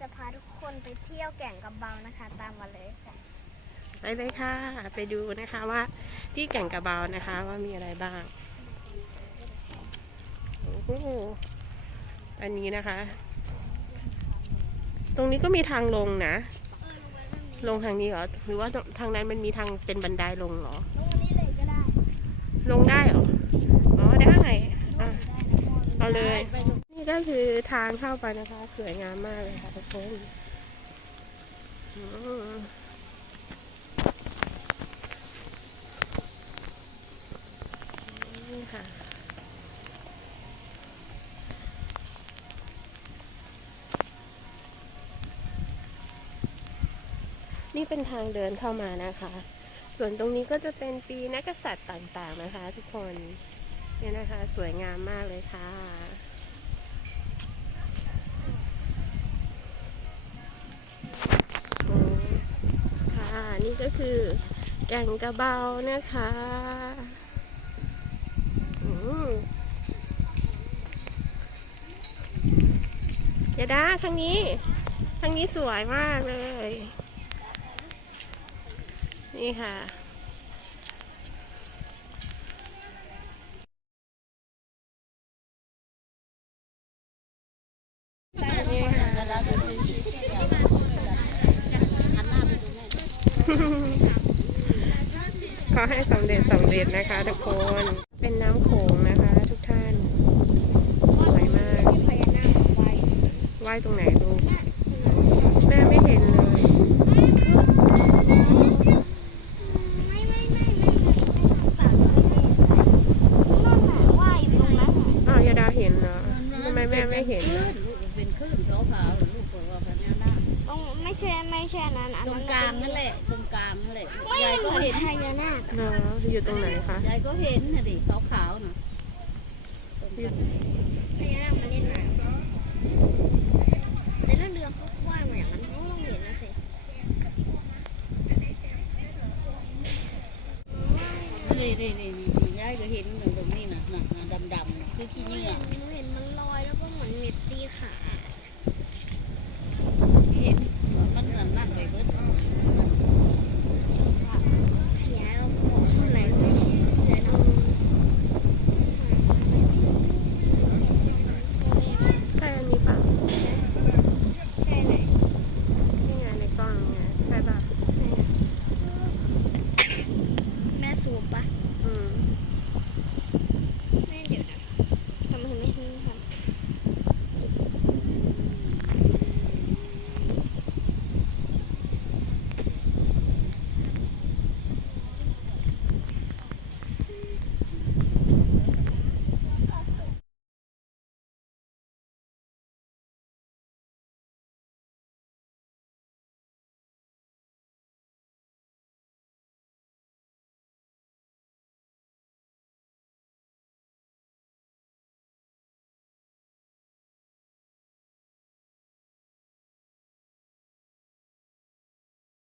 จะพาทุกคนไปเที่ยวแก่งกระเบานะคะ ตามมาเลยค่ะไปเลยค่ะ ไปดูนะคะว่าที่แก่งกระเบานะคะ ว่ามีอะไรบ้างโอ้โหอันนี้นะคะ ตรงนี้ก็มีทางลงนะ ลงทางนี้เหรอหรือว่าทางนั้นมันมีทางเป็นบันไดลงเหรอ ลงวันนี้เลยก็ได้ ลงได้เหรอ อ๋อได้อะได้นะพ่อเอาเลยนี่ ก็คือทางเข้าไปนะคะ สวยงามมากเลยค่ะทุกคนอืมนี่ค่ะ นี่เป็นทางเดินเข้ามานะคะ ส่วนตรงนี้ก็จะเป็นปีนักกษัตริย์ต่างๆนะคะ ทุกคน เนี่ยนะคะ สวยงามมากเลยค่ะ นี่ก็คือแก่งกระเบานะคะอืมอย่าด้าทางนี้ ทางนี้สวยมากเลย นี่ค่ะนี่ค่ะ ขอให้สำเร็จสำเร็จนะคะทุกคน เป็นน้ำโขงนะคะ ทุกท่าน สวยมากพญานาคไว้ว่ายตรงไหนลูกแม่ไม่เห็นเลยไม่ไม่ไม่เทศนั่นน่ะว่ายตรงนั้นน่ะอ้าวยาดาเห็นเหรอทำไมแม่ไม่เห็นคลื่นะนลูกเป็นคลื่นขาว ช่ไม่ใช่นั้นอัตรงกลางนั่นแหละตรงกลางนั่นแหละยายก็เหมืเห็อนนพญานาคเหรออยู่ตรงไหนคะยายก็เห็นน่ะดิขาวๆน่ะตรงกลางพญานาคมาเล่นน้ำแต่แล้วเรือเขาว่างมาอย่างนั้นเขาต้องเห็นนะสินี่นี่นี่ยายก็เห็นอยู่ตรงนี้น่ะน่ะดำๆคือขี้เหงื่อหนูเห็นมันลอยแล้วก็เหมือนเม็ดตีขา